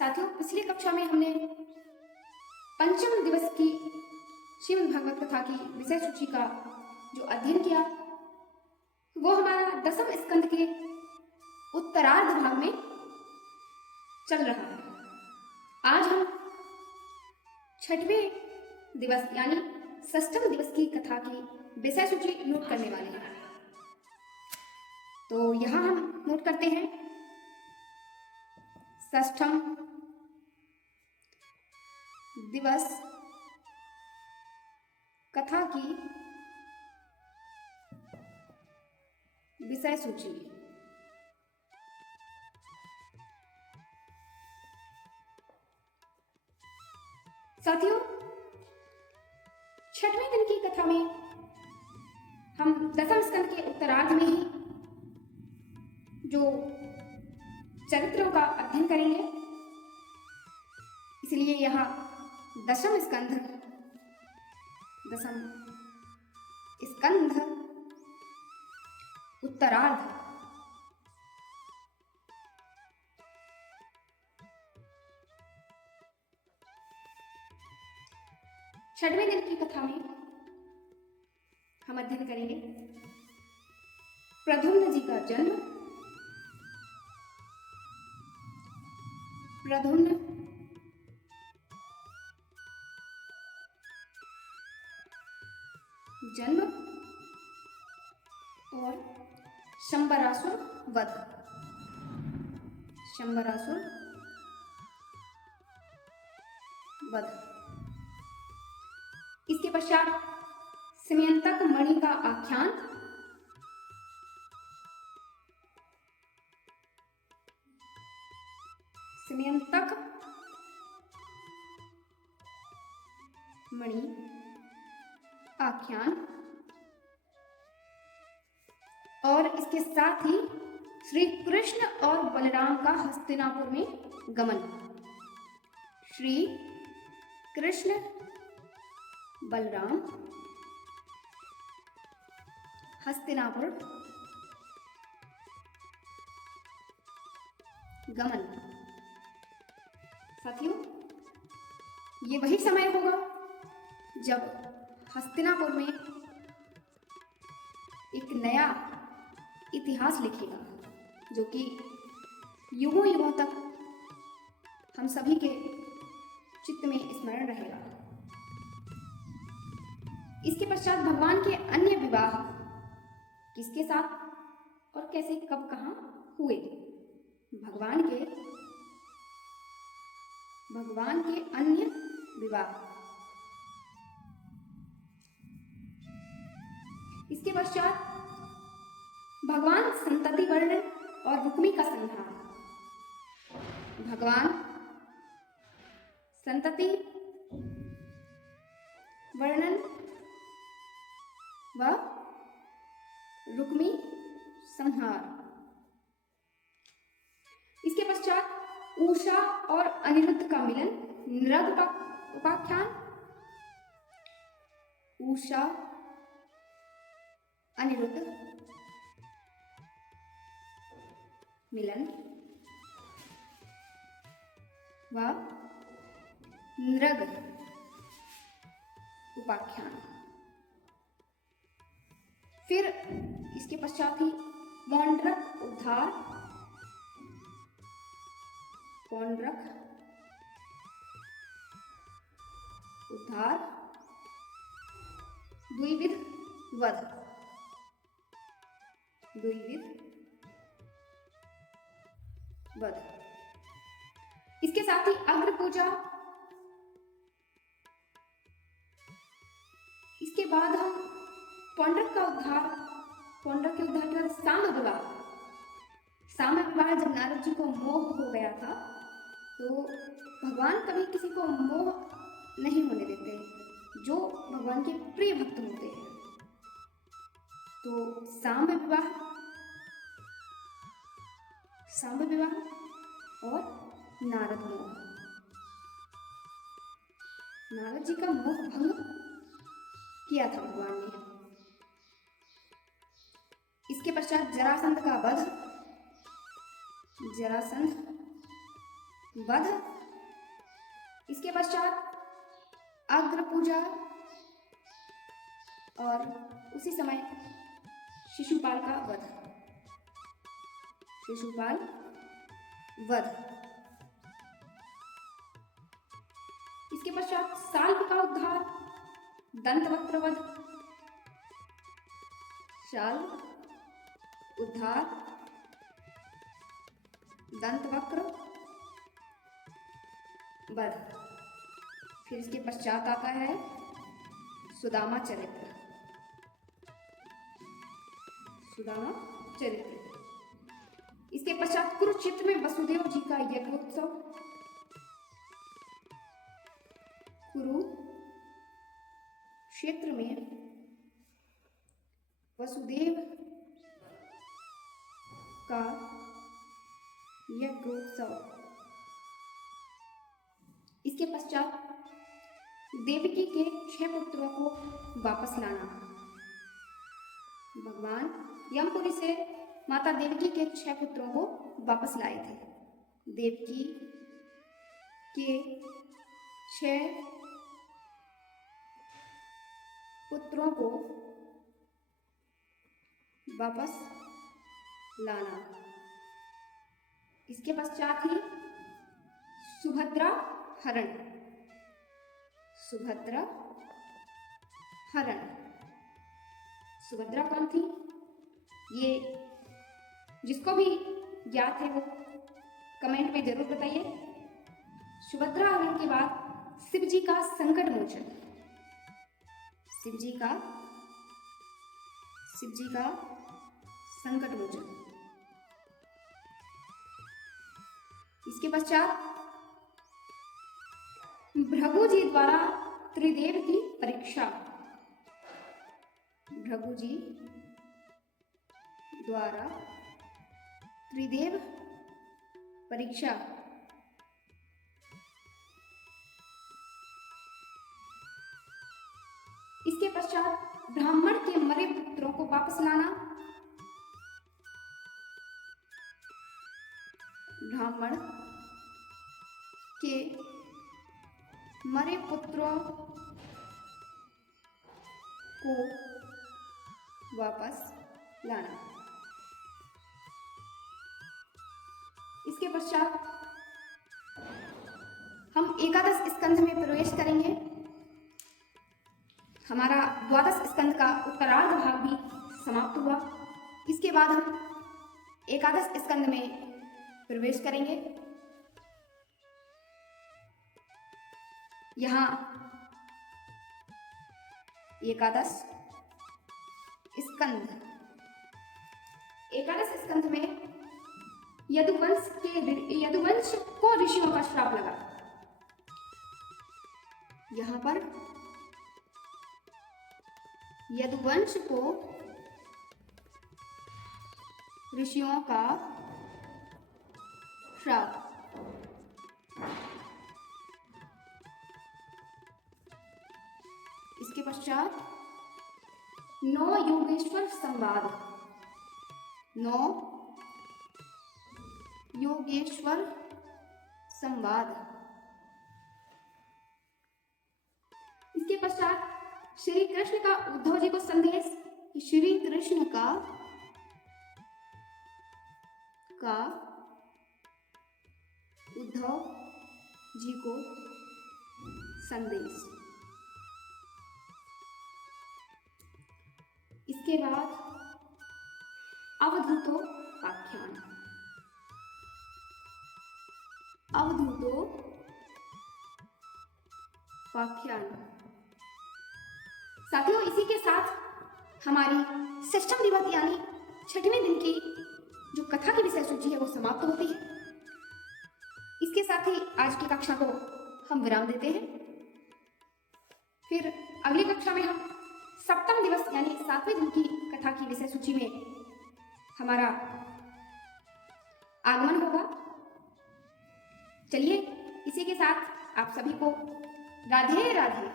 साथियों, पिछली कक्षा में हमने पंचम दिवस की श्रीमद् भागवत कथा की विषय सूची का जो अध्ययन किया वो हमारा दसम स्कंद के उत्तरार्ध भाग में चल रहा है। आज हम छठवें दिवस यानी षष्ठम दिवस की कथा की विषय सूची नोट करने वाले हैं। तो यहां हम नोट करते हैं षष्ठम दिवस कथा की विषय सूची। साथियों, छठवें दिन की कथा में हम दसम स्कंद के उत्तरार्ध में ही जो चरित्रों का अध्ययन करेंगे, इसलिए यह दसम स्कंध उत्तरार्ध। छठवें दिन की कथा में हम अध्ययन करेंगे प्रद्युम्न जी का जन्म, प्रद्युम्न जन्म और शंबरासुर वध। शंबरासुर वध। इसके पश्चात समयंतक मणि का आख्यान, समयंतक मणि आख्यान और इसके साथ ही श्री कृष्ण और बलराम का हस्तिनापुर में गमन। श्री कृष्ण बलराम हस्तिनापुर गमन। साथियों, ये वही समय होगा जब हस्तिनापुर में एक नया इतिहास लिखेगा जो कि युगों युगों तक हम सभी के चित्त में स्मरण रहेगा। इसके पश्चात भगवान के अन्य विवाह किसके साथ और कैसे कब कहां हुए, भगवान के अन्य विवाह। इसके पश्चात भगवान संतति वर्णन और रुक्मी का संहार। भगवान संतति वर्णन व रुक्मी संहार। इसके पश्चात उषा और अनिरुद्ध का मिलन, नृग उपाख्यान। उषा अनिरुद्ध मिलन व नृग उपाख्यान। फिर इसके पश्चात ही पौंड्रक उद्धार, पौंड्रक उद्धार, द्विविध वध, द्विविध वध। इसके साथ ही अग्र पूजा। इसके बाद हम पौंड्रक के उद्धार के बाद साम्य विवाह। साम्य विवाह जब नारद जी को मोह हो गया था, तो भगवान कभी किसी को मोह नहीं होने देते जो भगवान के प्रिय भक्त होते हैं। तो साम्य विवाह और नारद मोह। नारद जी का मोह भंग किया था भगवान ने। इसके पश्चात जरासंध का वध, जरासंध वध। इसके पश्चात अग्र पूजा और उसी समय शिशुपाल का वध। शिशुपाल वध। इसके पश्चात साल्व का उद्धार, दंतवक्र वध। शाल्व, उद्धार, दंतवक्र वध। फिर इसके पश्चात आता है सुदामा चरित्र। सुदामा चरित्र। इसके पश्चात कुरुक्षेत्र में वसुदेव जी का यज्ञोत्सव। कुरुक्षेत्र में वसुदेव का यज्ञोत्सव। इसके पश्चात देवकी के 6 पुत्रों को वापस लाना। भगवान यमपुरी से माता देवकी के 6 पुत्रों को वापस लाए थे। देवकी के 6 पुत्रों को वापस लाना। इसके पश्चात ही सुभद्रा हरण। सुभद्रा हरण। सुभद्रा कौन थी? ये जिसको भी ज्ञात है वो कमेंट में जरूर बताइए। सुभद्रा हरण के बाद शिव जी का संकट मोचन। शिव जी का संकट मोचन। इसके पश्चात भृगु जी द्वारा त्रिदेव की परीक्षा। भृगु जी द्वारा त्रिदेव परीक्षा। इसके पश्चात ब्राह्मण के मरे पुत्रों को वापस लाना। ब्राह्मण के मरे पुत्रों को वापस लाना। इसके पश्चात हम एकादश स्कंध में प्रवेश करेंगे। हमारा द्वादश स्कंध का उत्तरार्ध भाग भी समाप्त हुआ। इसके बाद हम एकादश स्कंध में प्रवेश करेंगे। यहाँ एकादश स्कंध में यदुवंश को ऋषियों का श्राप लगा। यहाँ पर यदुवंश को ऋषियों का श्राप। इसके पश्चात 9 योगेश्वर संवाद। 9 योगेश्वर संवाद। इसके पश्चात श्री कृष्ण का उद्धव जी को संदेश कि श्री कृष्ण का उद्धव जी को संदेश। इसके बाद अवधूतोपाख्यान। अवधूतोपाख्यान। साथियों, इसी के साथ हमारी षष्ठम दिवस यानी 6वें दिन की जो कथा की विषय सूची है वो समाप्त होती है। इसके साथ ही आज की कक्षा को हम विराम देते हैं। फिर अगली कक्षा में हम सप्तम दिवस यानी 7वें दिन की कथा की विषय सूची में हमारा आगमन होगा। चलिए, इसी के साथ आप सभी को राधे राधे।